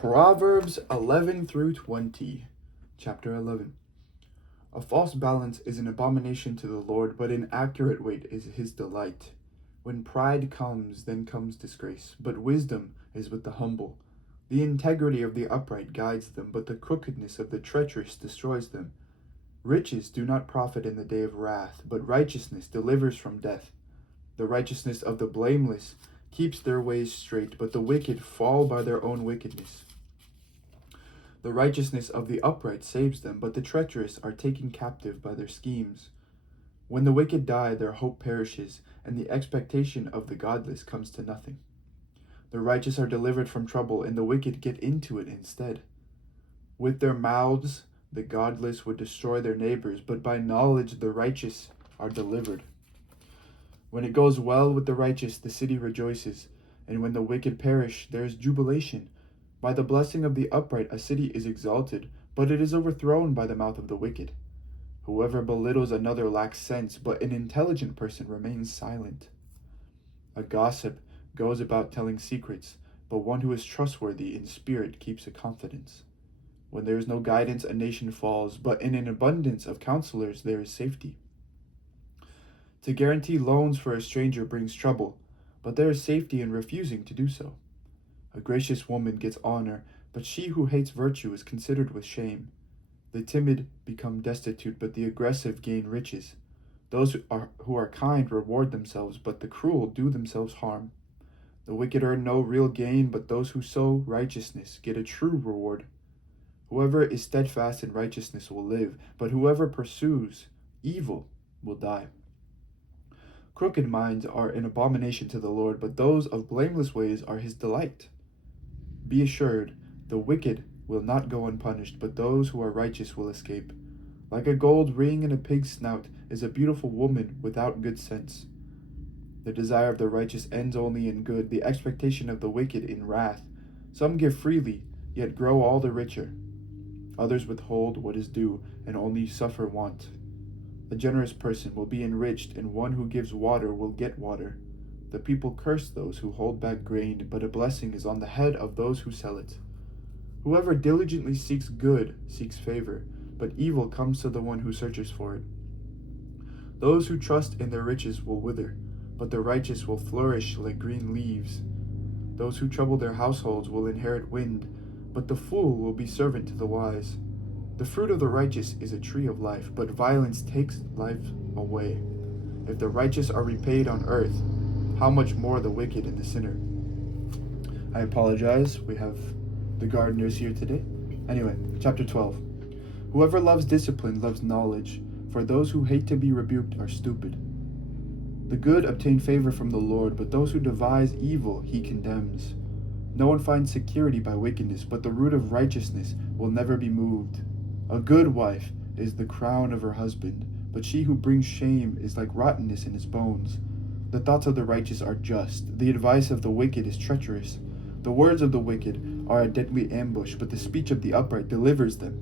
Proverbs 11 through 20. Chapter 11. A false balance is an abomination to the Lord, but an accurate weight is his delight. When pride comes, then comes disgrace, but wisdom is with the humble. The integrity of the upright guides them, but the crookedness of the treacherous destroys them. Riches do not profit in the day of wrath, but righteousness delivers from death. The righteousness of the blameless keeps their ways straight, but the wicked fall by their own wickedness. The righteousness of the upright saves them, but the treacherous are taken captive by their schemes. When the wicked die, their hope perishes, and the expectation of the godless comes to nothing. The righteous are delivered from trouble, and the wicked get into it instead. With their mouths, the godless would destroy their neighbors, but by knowledge the righteous are delivered. When it goes well with the righteous, the city rejoices, and when the wicked perish, there is jubilation. By the blessing of the upright, a city is exalted, but it is overthrown by the mouth of the wicked. Whoever belittles another lacks sense, but an intelligent person remains silent. A gossip goes about telling secrets, but one who is trustworthy in spirit keeps a confidence. When there is no guidance, a nation falls, but in an abundance of counselors there is safety. To guarantee loans for a stranger brings trouble, but there is safety in refusing to do so. A gracious woman gets honor, but she who hates virtue is considered with shame. The timid become destitute, but the aggressive gain riches. Those who are kind reward themselves, but the cruel do themselves harm. The wicked earn no real gain, but those who sow righteousness get a true reward. Whoever is steadfast in righteousness will live, but whoever pursues evil will die. Crooked minds are an abomination to the Lord, but those of blameless ways are his delight. Be assured, the wicked will not go unpunished, but those who are righteous will escape. Like a gold ring in a pig's snout is a beautiful woman without good sense. The desire of the righteous ends only in good, the expectation of the wicked in wrath. Some give freely, yet grow all the richer. Others withhold what is due, and only suffer want. A generous person will be enriched, and one who gives water will get water. The people curse those who hold back grain, but a blessing is on the head of those who sell it. Whoever diligently seeks good seeks favor, but evil comes to the one who searches for it. Those who trust in their riches will wither, but the righteous will flourish like green leaves. Those who trouble their households will inherit wind, but the fool will be servant to the wise. The fruit of the righteous is a tree of life, but violence takes life away. If the righteous are repaid on earth, how much more the wicked and the sinner? I apologize, we have the gardeners here today. Anyway, chapter 12. Whoever loves discipline loves knowledge, for those who hate to be rebuked are stupid. The good obtain favor from the Lord, but those who devise evil he condemns. No one finds security by wickedness, but the root of righteousness will never be moved. A good wife is the crown of her husband, but she who brings shame is like rottenness in his bones. The thoughts of the righteous are just, the advice of the wicked is treacherous. The words of the wicked are a deadly ambush, but the speech of the upright delivers them.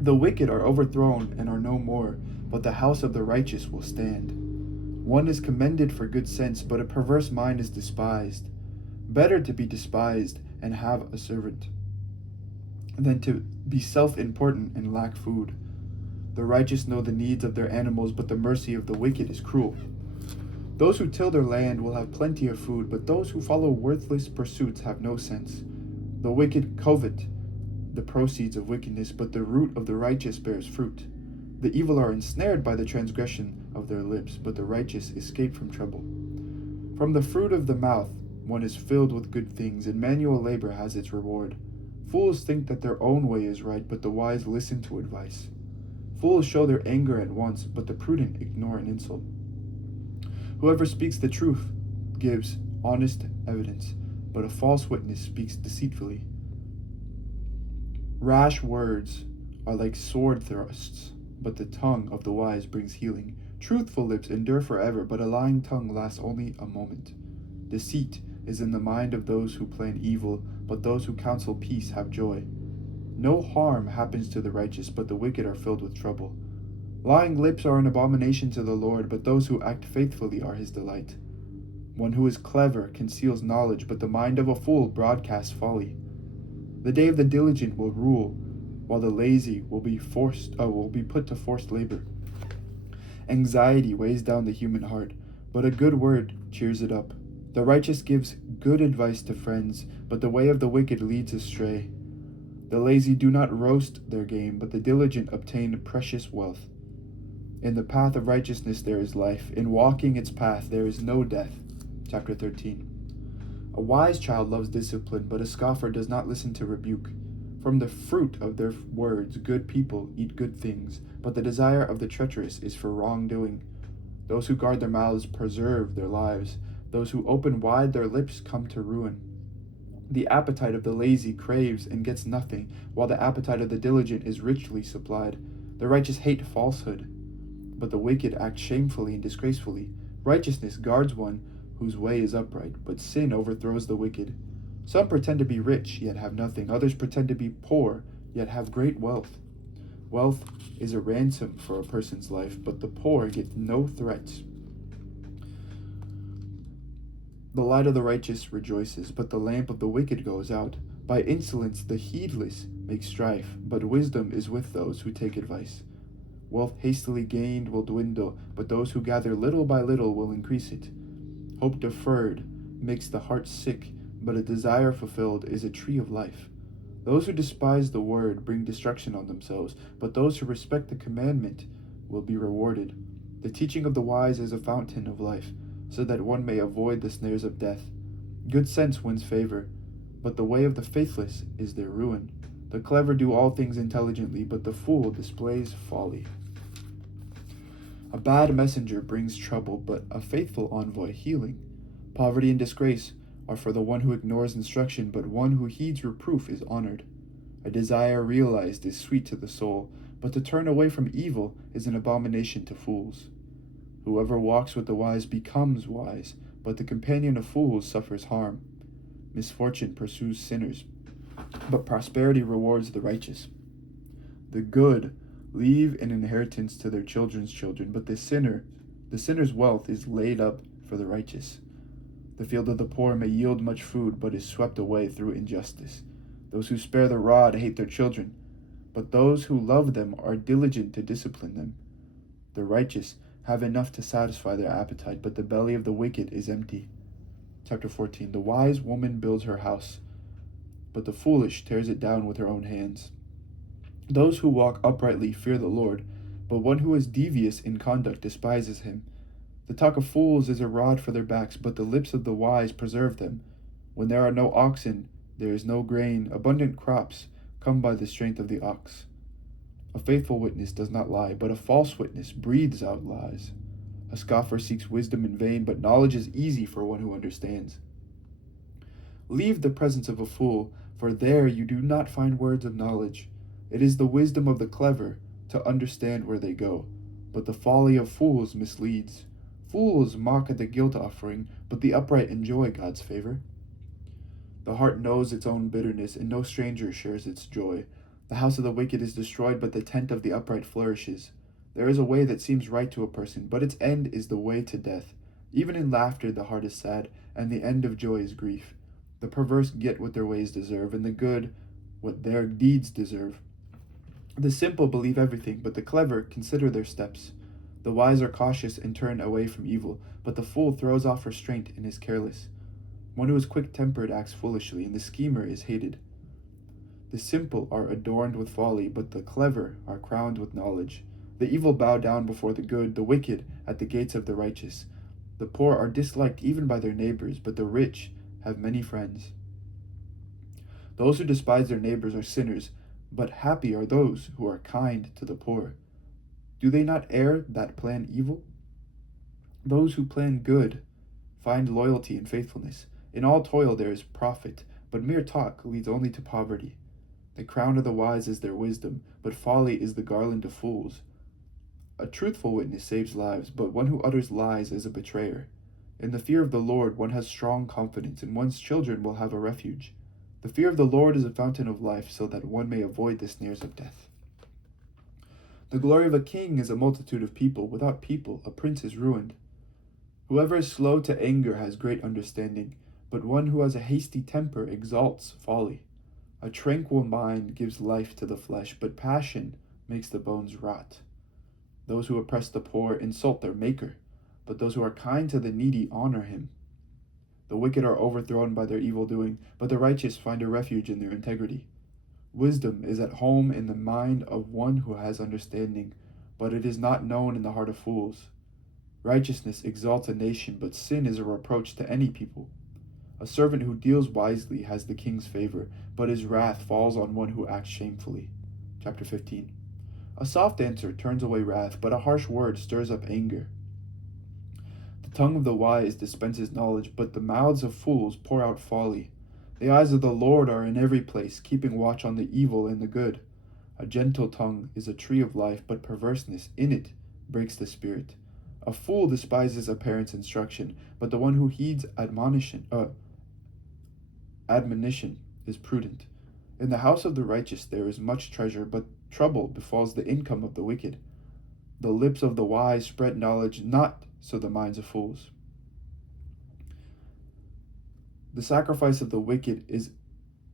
The wicked are overthrown and are no more, but the house of the righteous will stand. One is commended for good sense, but a perverse mind is despised. Better to be despised and have a servant than to be self-important and lack food. The righteous know the needs of their animals, but the mercy of the wicked is cruel. Those who till their land will have plenty of food, but those who follow worthless pursuits have no sense. The wicked covet the proceeds of wickedness, but the root of the righteous bears fruit. The evil are ensnared by the transgression of their lips, but the righteous escape from trouble. From the fruit of the mouth one is filled with good things, and manual labor has its reward. Fools think that their own way is right, but the wise listen to advice. Fools show their anger at once, but the prudent ignore an insult. Whoever speaks the truth gives honest evidence, but a false witness speaks deceitfully. Rash words are like sword thrusts, but the tongue of the wise brings healing. Truthful lips endure forever, but a lying tongue lasts only a moment. Deceit is in the mind of those who plan evil, but those who counsel peace have joy. No harm happens to the righteous, but the wicked are filled with trouble. Lying lips are an abomination to the Lord, but those who act faithfully are his delight. One who is clever conceals knowledge, but the mind of a fool broadcasts folly. The day of the diligent will rule, while the lazy will be put to forced labor. Anxiety weighs down the human heart, but a good word cheers it up. The righteous gives good advice to friends, but the way of the wicked leads astray. The lazy do not roast their game, but the diligent obtain precious wealth. In the path of righteousness there is life. In walking its path there is no death. Chapter 13. A wise child loves discipline, but a scoffer does not listen to rebuke. From the fruit of their words good people eat good things, but the desire of the treacherous is for wrongdoing. Those who guard their mouths preserve their lives. Those who open wide their lips come to ruin. The appetite of the lazy craves and gets nothing, while the appetite of the diligent is richly supplied. The righteous hate falsehood, but the wicked act shamefully and disgracefully. Righteousness guards one whose way is upright, but sin overthrows the wicked. Some pretend to be rich, yet have nothing. Others pretend to be poor, yet have great wealth. Wealth is a ransom for a person's life, but the poor get no threats. The light of the righteous rejoices, but the lamp of the wicked goes out. By insolence the heedless make strife, but wisdom is with those who take advice. Wealth hastily gained will dwindle, but those who gather little by little will increase it. Hope deferred makes the heart sick, but a desire fulfilled is a tree of life. Those who despise the word bring destruction on themselves, but those who respect the commandment will be rewarded. The teaching of the wise is a fountain of life, so that one may avoid the snares of death. Good sense wins favor, but the way of the faithless is their ruin. The clever do all things intelligently, but the fool displays folly. A bad messenger brings trouble, but a faithful envoy healing. Poverty and disgrace are for the one who ignores instruction, but one who heeds reproof is honored. A desire realized is sweet to the soul, but to turn away from evil is an abomination to fools. Whoever walks with the wise becomes wise, but the companion of fools suffers harm. Misfortune pursues sinners, but prosperity rewards the righteous. The good leave an inheritance to their children's children, but the sinner's wealth is laid up for the righteous. The field of the poor may yield much food, but is swept away through injustice. Those who spare the rod hate their children, but those who love them are diligent to discipline them. The righteous have enough to satisfy their appetite, but the belly of the wicked is empty. Chapter 14. The wise woman builds her house, but the foolish tears it down with her own hands. Those who walk uprightly fear the Lord, but one who is devious in conduct despises him. The talk of fools is a rod for their backs, but the lips of the wise preserve them. When there are no oxen, there is no grain. Abundant crops come by the strength of the ox. A faithful witness does not lie, but a false witness breathes out lies. A scoffer seeks wisdom in vain, but knowledge is easy for one who understands. Leave the presence of a fool, for there you do not find words of knowledge. It is the wisdom of the clever to understand where they go, but the folly of fools misleads. Fools mock at the guilt offering, but the upright enjoy God's favor. The heart knows its own bitterness, and no stranger shares its joy. The house of the wicked is destroyed, but the tent of the upright flourishes. There is a way that seems right to a person, but its end is the way to death. Even in laughter the heart is sad, and the end of joy is grief. The perverse get what their ways deserve, and the good what their deeds deserve. The simple believe everything, but the clever consider their steps. The wise are cautious and turn away from evil, but the fool throws off restraint and is careless. One who is quick-tempered acts foolishly, and the schemer is hated. The simple are adorned with folly, but the clever are crowned with knowledge. The evil bow down before the good, the wicked at the gates of the righteous. The poor are disliked even by their neighbors, but the rich have many friends. Those who despise their neighbors are sinners, but happy are those who are kind to the poor. Do they not err that plan evil? Those who plan good find loyalty and faithfulness. In all toil there is profit, but mere talk leads only to poverty. The crown of the wise is their wisdom, but folly is the garland of fools. A truthful witness saves lives, but one who utters lies is a betrayer. In the fear of the Lord one has strong confidence, and one's children will have a refuge. The fear of the Lord is a fountain of life, so that one may avoid the snares of death. The glory of a king is a multitude of people. Without people, a prince is ruined. Whoever is slow to anger has great understanding, but one who has a hasty temper exalts folly. A tranquil mind gives life to the flesh, but passion makes the bones rot. Those who oppress the poor insult their Maker, but those who are kind to the needy honor him. The wicked are overthrown by their evil doing, but the righteous find a refuge in their integrity. Wisdom is at home in the mind of one who has understanding, but it is not known in the heart of fools. Righteousness exalts a nation, but sin is a reproach to any people. A servant who deals wisely has the king's favor, but his wrath falls on one who acts shamefully. Chapter 15. A soft answer turns away wrath, but a harsh word stirs up anger. The tongue of the wise dispenses knowledge, but the mouths of fools pour out folly. The eyes of the Lord are in every place, keeping watch on the evil and the good. A gentle tongue is a tree of life, but perverseness in it breaks the spirit. A fool despises a parent's instruction, but the one who heeds admonition is prudent. In the house of the righteous there is much treasure, but trouble befalls the income of the wicked. The lips of the wise spread knowledge, not so the minds of fools. The sacrifice of the wicked is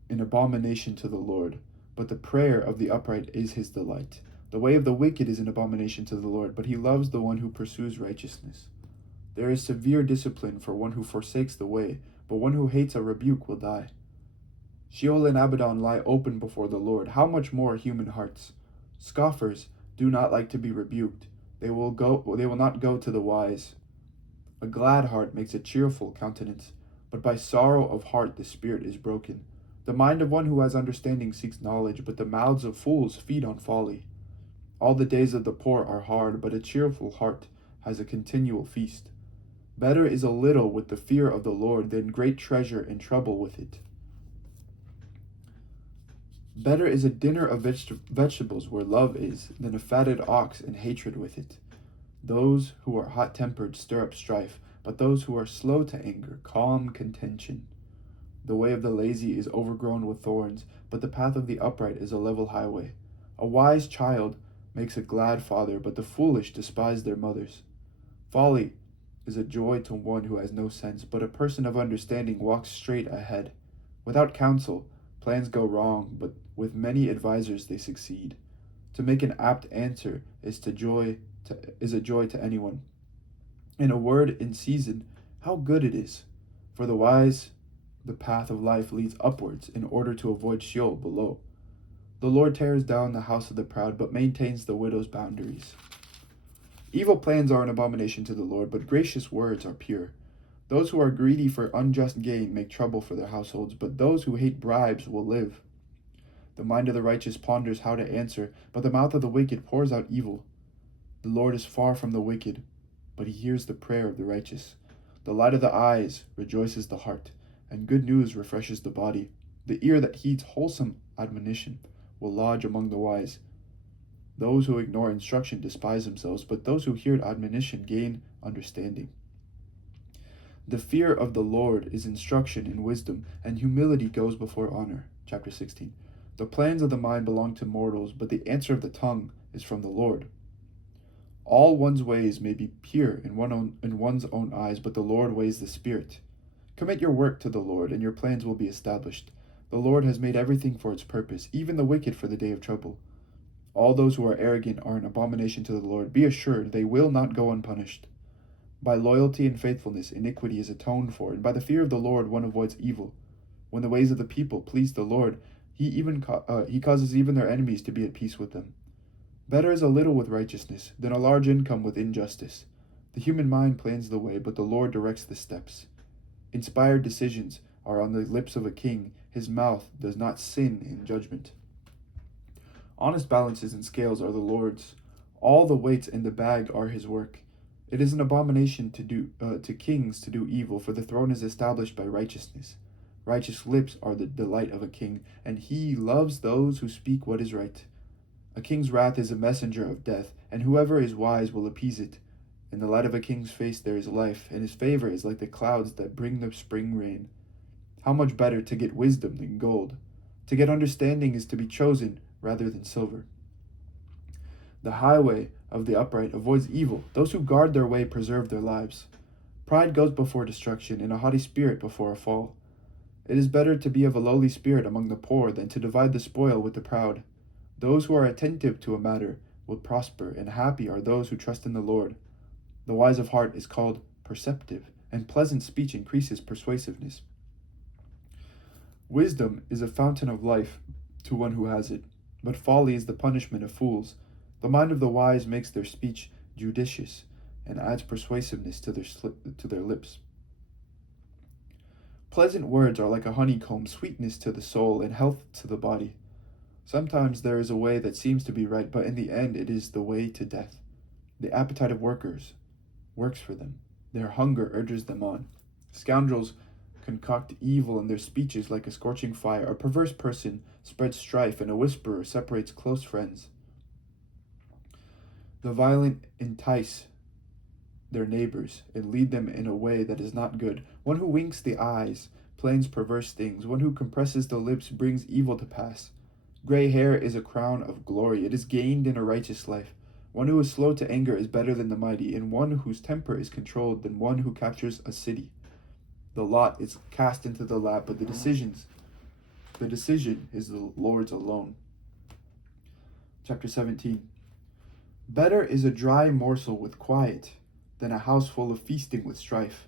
an abomination to the Lord, but the prayer of the upright is his delight. The way of the wicked is an abomination to the Lord, but he loves the one who pursues righteousness. There is severe discipline for one who forsakes the way, but one who hates a rebuke will die. Sheol and Abaddon lie open before the Lord. How much more human hearts? Scoffers do not like to be rebuked. They will not go to the wise. A glad heart makes a cheerful countenance, but by sorrow of heart the spirit is broken. The mind of one who has understanding seeks knowledge, but the mouths of fools feed on folly. All the days of the poor are hard, but a cheerful heart has a continual feast. Better is a little with the fear of the Lord than great treasure and trouble with it. Better is a dinner of vegetables where love is, than a fatted ox and hatred with it. Those who are hot-tempered stir up strife, but those who are slow to anger calm contention. The way of the lazy is overgrown with thorns, but the path of the upright is a level highway. A wise child makes a glad father, but the foolish despise their mothers. Folly is a joy to one who has no sense, but a person of understanding walks straight ahead. Without counsel, plans go wrong, but with many advisers they succeed. To make an apt answer is a joy to anyone. And a word in season, how good it is. For the wise, the path of life leads upwards in order to avoid Sheol below. The Lord tears down the house of the proud, but maintains the widow's boundaries. Evil plans are an abomination to the Lord, but gracious words are pure. Those who are greedy for unjust gain make trouble for their households, but those who hate bribes will live. The mind of the righteous ponders how to answer, but the mouth of the wicked pours out evil. The Lord is far from the wicked, but he hears the prayer of the righteous. The light of the eyes rejoices the heart, and good news refreshes the body. The ear that heeds wholesome admonition will lodge among the wise. Those who ignore instruction despise themselves, but those who hear admonition gain understanding. The fear of the Lord is instruction in wisdom, and humility goes before honor. Chapter 16. The plans of the mind belong to mortals, but the answer of the tongue is from the Lord. All one's ways may be pure in one's own eyes, but the Lord weighs the spirit. Commit your work to the Lord, and your plans will be established. The Lord has made everything for its purpose, even the wicked for the day of trouble. All those who are arrogant are an abomination to the Lord. Be assured, they will not go unpunished. By loyalty and faithfulness, iniquity is atoned for, and by the fear of the Lord one avoids evil. When the ways of the people please the Lord, he causes even their enemies to be at peace with them. Better is a little with righteousness than a large income with injustice. The human mind plans the way, but the Lord directs the steps. Inspired decisions are on the lips of a king. His mouth does not sin in judgment. Honest balances and scales are the Lord's. All the weights in the bag are his work. It is an abomination to kings to do evil, for the throne is established by righteousness. Righteous lips are the delight of a king, and he loves those who speak what is right. A king's wrath is a messenger of death, and whoever is wise will appease it. In the light of a king's face there is life, and his favor is like the clouds that bring the spring rain. How much better to get wisdom than gold. To get understanding is to be chosen rather than silver. The highway of the upright avoids evil. Those who guard their way preserve their lives. Pride goes before destruction, and a haughty spirit before a fall. It is better to be of a lowly spirit among the poor than to divide the spoil with the proud. Those who are attentive to a matter will prosper, and happy are those who trust in the Lord. The wise of heart is called perceptive, and pleasant speech increases persuasiveness. Wisdom is a fountain of life to one who has it, but folly is the punishment of fools. The mind of the wise makes their speech judicious, and adds persuasiveness to their lips. Pleasant words are like a honeycomb, sweetness to the soul and health to the body. Sometimes there is a way that seems to be right, but in the end it is the way to death. The appetite of workers works for them. Their hunger urges them on. Scoundrels concoct evil in their speeches like a scorching fire. A perverse person spreads strife, and a whisperer separates close friends. The violent entice their neighbors and lead them in a way that is not good. One who winks the eyes plans perverse things. One who compresses the lips brings evil to pass. Gray hair is a crown of glory. It is gained in a righteous life. One who is slow to anger is better than the mighty, and one whose temper is controlled than one who captures a city. The lot is cast into the lap, but the decision is the Lord's alone. Chapter 17. Better is a dry morsel with quiet than a house full of feasting with strife.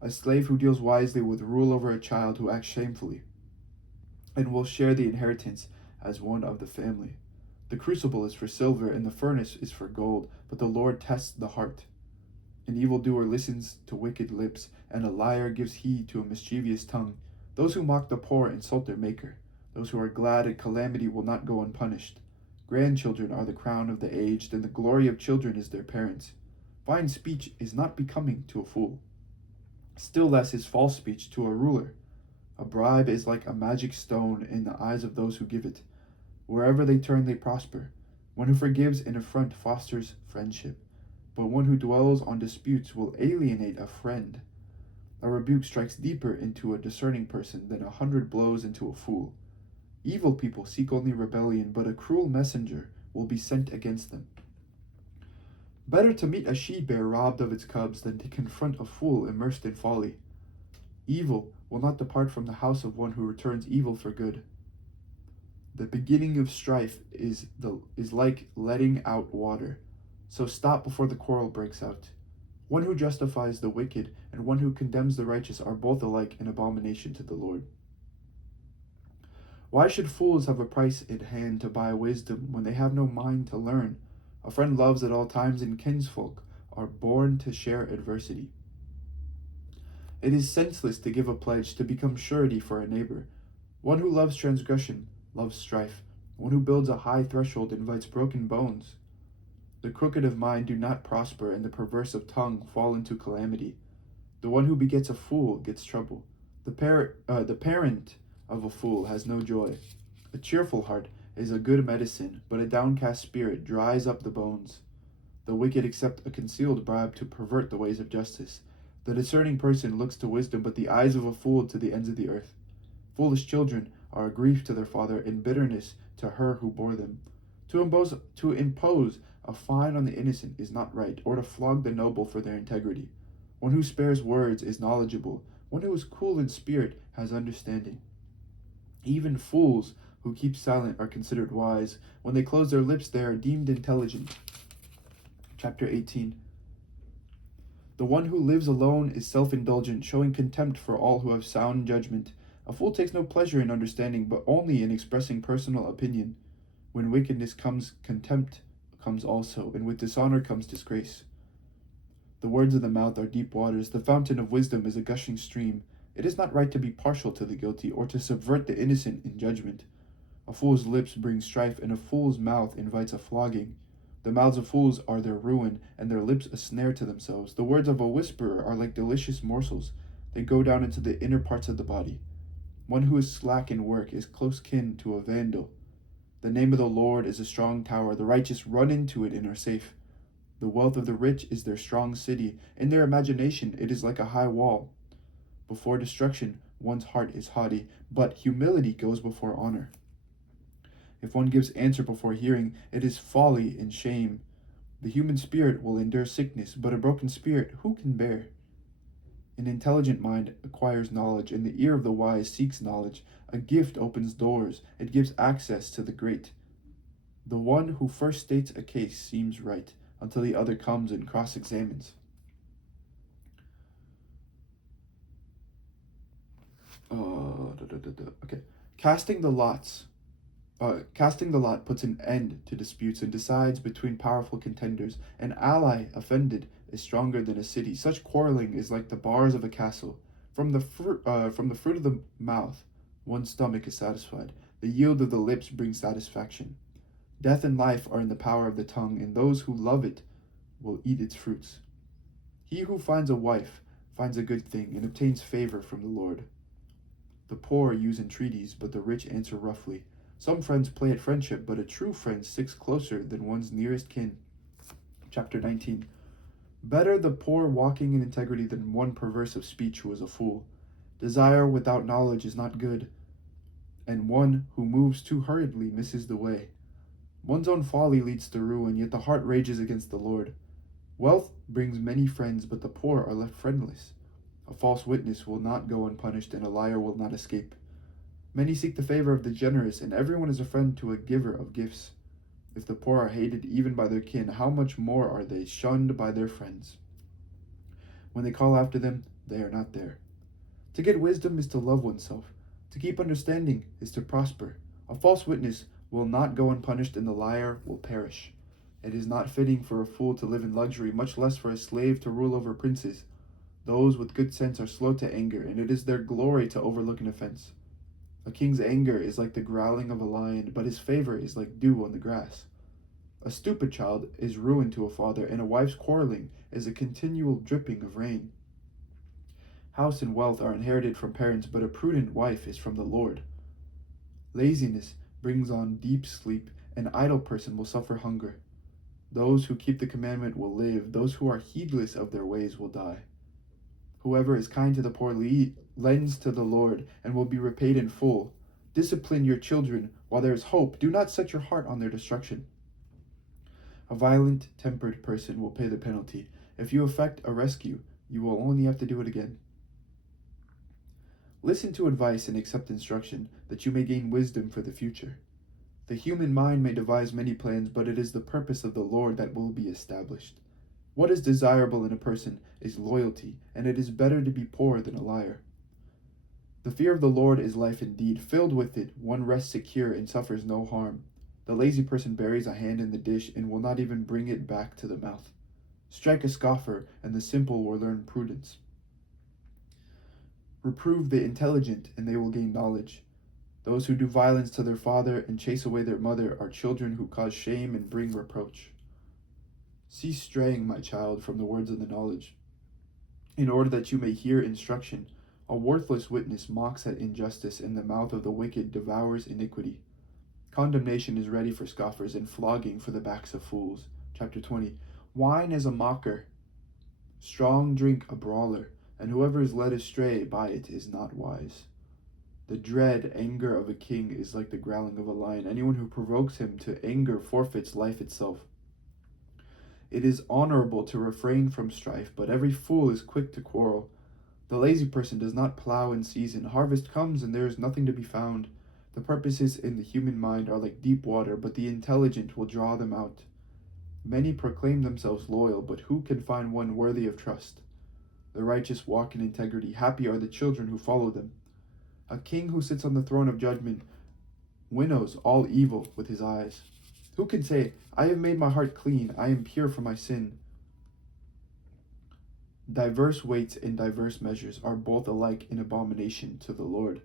A slave who deals wisely will rule over a child who acts shamefully, and will share the inheritance as one of the family. The crucible is for silver, and the furnace is for gold, but the Lord tests the heart. An evildoer listens to wicked lips, and a liar gives heed to a mischievous tongue. Those who mock the poor insult their Maker. Those who are glad at calamity will not go unpunished. Grandchildren are the crown of the aged, and the glory of children is their parents. Fine speech is not becoming to a fool. Still less is false speech to a ruler. A bribe is like a magic stone in the eyes of those who give it. Wherever they turn, they prosper. One who forgives an affront fosters friendship, but one who dwells on disputes will alienate a friend. A rebuke strikes deeper into a discerning person than 100 blows into a fool. Evil people seek only rebellion, but a cruel messenger will be sent against them. Better to meet a she-bear robbed of its cubs than to confront a fool immersed in folly. Evil will not depart from the house of one who returns evil for good. The beginning of strife is like letting out water, so stop before the quarrel breaks out. One who justifies the wicked and one who condemns the righteous are both alike an abomination to the Lord. Why should fools have a price at hand to buy wisdom when they have no mind to learn? A friend loves at all times, and kinsfolk are born to share adversity. It is senseless to give a pledge to become surety for a neighbor. One who loves transgression loves strife. One who builds a high threshold invites broken bones. The crooked of mind do not prosper, and the perverse of tongue fall into calamity. The one who begets a fool gets trouble. The parent of a fool has no joy. A cheerful heart is a good medicine, but a downcast spirit dries up the bones. The wicked accept a concealed bribe to pervert the ways of justice. The discerning person looks to wisdom, but the eyes of a fool to the ends of the earth. Foolish children are a grief to their father, and bitterness to her who bore them. To impose a fine on the innocent is not right, or to flog the noble for their integrity. One who spares words is knowledgeable. One who is cool in spirit has understanding. Even fools who keep silent are considered wise. When they close their lips, they are deemed intelligent. Chapter 18. The one who lives alone is self-indulgent, showing contempt for all who have sound judgment. A fool takes no pleasure in understanding, but only in expressing personal opinion. When wickedness comes, contempt comes also, and with dishonor comes disgrace. The words of the mouth are deep waters. The fountain of wisdom is a gushing stream. It is not right to be partial to the guilty, or to subvert the innocent in judgment. A fool's lips bring strife, and a fool's mouth invites a flogging. The mouths of fools are their ruin, and their lips a snare to themselves. The words of a whisperer are like delicious morsels. They go down into the inner parts of the body. One who is slack in work is close kin to a vandal. The name of the Lord is a strong tower. The righteous run into it and are safe. The wealth of the rich is their strong city. In their imagination it is like a high wall. Before destruction, one's heart is haughty, but humility goes before honor. If one gives answer before hearing, it is folly and shame. The human spirit will endure sickness, but a broken spirit who can bear? An intelligent mind acquires knowledge, and the ear of the wise seeks knowledge. A gift opens doors, it gives access to the great. The one who first states a case seems right, until the other comes and cross-examines. Okay. Casting the lots. Casting the lot puts an end to disputes and decides between powerful contenders. An ally offended is stronger than a city. Such quarreling is like the bars of a castle. From the fruit of the mouth, one's stomach is satisfied. The yield of the lips brings satisfaction. Death and life are in the power of the tongue, and those who love it will eat its fruits. He who finds a wife finds a good thing and obtains favor from the Lord. The poor use entreaties, but the rich answer roughly. Some friends play at friendship, but a true friend sticks closer than one's nearest kin. Chapter 19. Better the poor walking in integrity than one perverse of speech who is a fool. Desire without knowledge is not good, and one who moves too hurriedly misses the way. One's own folly leads to ruin, yet the heart rages against the Lord. Wealth brings many friends, but the poor are left friendless. A false witness will not go unpunished, and a liar will not escape. Many seek the favor of the generous, and everyone is a friend to a giver of gifts. If the poor are hated even by their kin, how much more are they shunned by their friends? When they call after them, they are not there. To get wisdom is to love oneself. To keep understanding is to prosper. A false witness will not go unpunished, and the liar will perish. It is not fitting for a fool to live in luxury, much less for a slave to rule over princes. Those with good sense are slow to anger, and it is their glory to overlook an offense. A king's anger is like the growling of a lion, but his favor is like dew on the grass. A stupid child is ruin to a father, and a wife's quarreling is a continual dripping of rain. House and wealth are inherited from parents, but a prudent wife is from the Lord. Laziness brings on deep sleep. An idle person will suffer hunger. Those who keep the commandment will live. Those who are heedless of their ways will die. Whoever is kind to the poor lends to the Lord and will be repaid in full. Discipline your children while there is hope. Do not set your heart on their destruction. A violent-tempered person will pay the penalty. If you effect a rescue, you will only have to do it again. Listen to advice and accept instruction, that you may gain wisdom for the future. The human mind may devise many plans, but it is the purpose of the Lord that will be established. What is desirable in a person is loyalty, and it is better to be poor than a liar. The fear of the Lord is life indeed. Filled with it, one rests secure and suffers no harm. The lazy person buries a hand in the dish and will not even bring it back to the mouth. Strike a scoffer, and the simple will learn prudence. Reprove the intelligent, and they will gain knowledge. Those who do violence to their father and chase away their mother are children who cause shame and bring reproach. Cease straying, my child, from the words of the knowledge, in order that you may hear instruction. A worthless witness mocks at injustice, and the mouth of the wicked devours iniquity. Condemnation is ready for scoffers, and flogging for the backs of fools. Chapter 20. Wine is a mocker, strong drink a brawler, and whoever is led astray by it is not wise. The dread anger of a king is like the growling of a lion. Anyone who provokes him to anger forfeits life itself. It is honorable to refrain from strife, but every fool is quick to quarrel. The lazy person does not plow in season. Harvest comes and there is nothing to be found. The purposes in the human mind are like deep water, but the intelligent will draw them out. Many proclaim themselves loyal, but who can find one worthy of trust? The righteous walk in integrity. Happy are the children who follow them. A king who sits on the throne of judgment winnows all evil with his eyes. Who can say, I have made my heart clean, I am pure from my sin? Diverse weights and diverse measures are both alike in abomination to the Lord.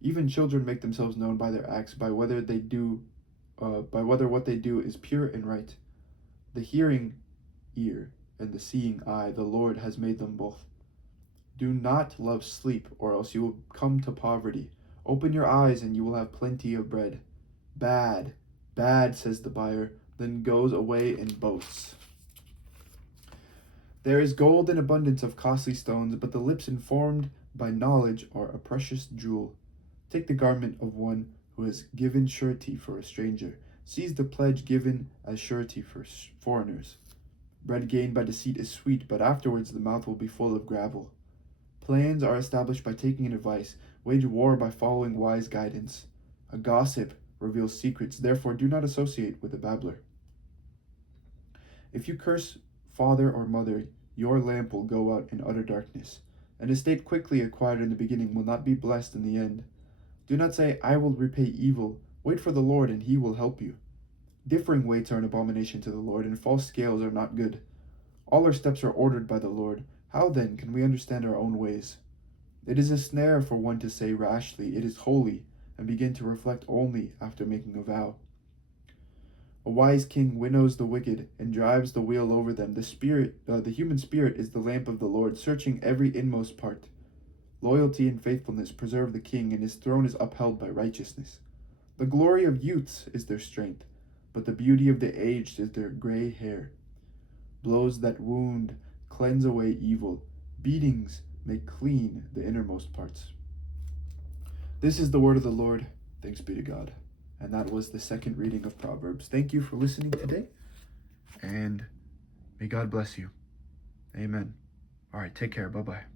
Even children make themselves known by their acts, by whether what they do is pure and right. The hearing ear and the seeing eye, the Lord has made them both. Do not love sleep, or else you will come to poverty. Open your eyes, and you will have plenty of bread. Bad, bad, says the buyer, then goes away and boasts. There is gold in abundance of costly stones, but the lips informed by knowledge are a precious jewel. Take the garment of one who has given surety for a stranger. Seize the pledge given as surety for foreigners. Bread gained by deceit is sweet, but afterwards the mouth will be full of gravel. Plans are established by taking advice, wage war by following wise guidance. A gossip reveals secrets, therefore do not associate with a babbler. If you curse father or mother, your lamp will go out in utter darkness. An estate quickly acquired in the beginning will not be blessed in the end. Do not say, I will repay evil. Wait for the Lord, and he will help you. Differing weights are an abomination to the Lord, and false scales are not good. All our steps are ordered by the Lord. How then can we understand our own ways? It is a snare for one to say rashly, it is holy, and begin to reflect only after making a vow. A wise king winnows the wicked and drives the wheel over them. The human spirit is the lamp of the Lord, searching every inmost part. Loyalty and faithfulness preserve the king, and his throne is upheld by righteousness. The glory of youths is their strength, but the beauty of the aged is their gray hair. Blows that wound cleanse away evil. Beatings make clean the innermost parts. This is the word of the Lord. Thanks be to God. And that was the second reading of Proverbs. Thank you for listening today, and may God bless you. Amen. All right, take care. Bye-bye.